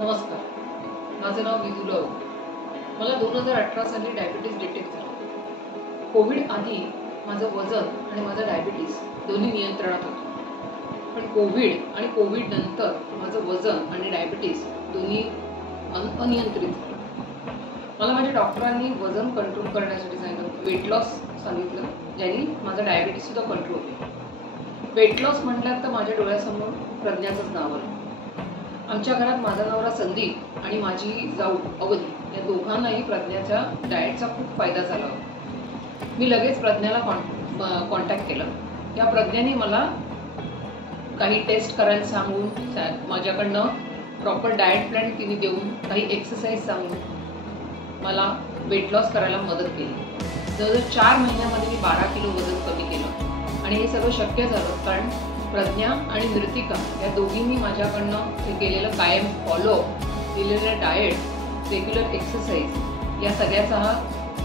नमस्कार, माझं नाव विदुला ओक. मला 2018 साली डायबिटीज डिटेक्ट झाला. कोविड आधी माझं वजन आणि माझं डायबिटीज दोन्ही नियंत्रणात होतं. पण कोविड आणि कोविड नंतर माझं वजन आणि डायबिटीज दोन्ही अनियंत्रित झालं. मला माझ्या डॉक्टरांनी वजन कंट्रोल करण्यासाठी सांगितलं, वेट लॉस सांगितलं, ज्यांनी माझं डायबिटीज सुद्धा कंट्रोल केलं. वेट लॉस म्हटल्यात तर माझ्या डोळ्यासमोर प्रज्ञाचंच नाव आलं. आमच्या घरात माझा नवरा संदीप आणि माझी जाऊ अवधी या दोघांनाही प्रज्ञाच्या डाएटचा खूप फायदा झाला होता. मी लगेच प्रज्ञाला कॉन्टॅक्ट केलं. या प्रज्ञाने मला काही टेस्ट करायला सांगून, माझ्याकडनं प्रॉपर डाएट प्लॅन तिने देऊन, काही एक्सरसाइज सांगून मला वेट लॉस करायला मदत केली. जवळजवळ 4 महिन्यामध्ये मी 12 किलो वजन कमी केलं. आणि हे सगळं शक्य झालं कारण प्रज्ञा आणि नृतिका या दोघींनी माझ्याकडनं हे केलेलं कायम फॉलो, दिलेलं डाएट, रेग्युलर एक्सरसाइज या सगळ्याचा हा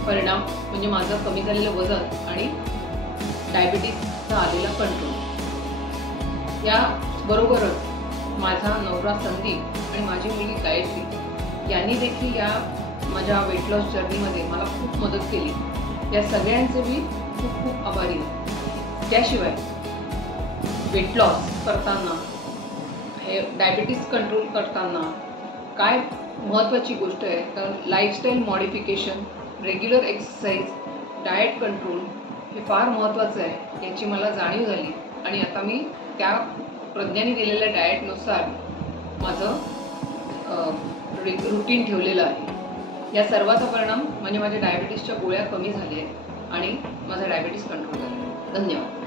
परिणाम म्हणजे माझं कमी झालेलं वजन आणि डायबिटीजचा आलेला कंट्रोल. या बरोबरच माझा नवरा संदीप आणि माझी मुलगी गायत्री यांनी देखील या माझ्या वेट लॉस जर्नीमध्ये मला खूप मदत केली. या सगळ्यांचे मी खूप खूप आभारी आहे. त्याशिवाय वेट लॉस करताना, हे डायबिटीज कंट्रोल करताना काय महत्त्वाची गोष्ट आहे तर lifestyle modification, regular exercise, diet control हे फार महत्त्वाचं आहे याची मला जाणीव झाली. आणि आता मी त्या प्रज्ञाने दिलेल्या डाएटनुसार माझं रुटीन ठेवलेलं आहे. या सर्वाचा परिणाम म्हणजे माझ्या डायबिटीजच्या गोळ्या कमी झाल्या आहेत आणि माझा डायबिटीज कंट्रोल झाला. धन्यवाद.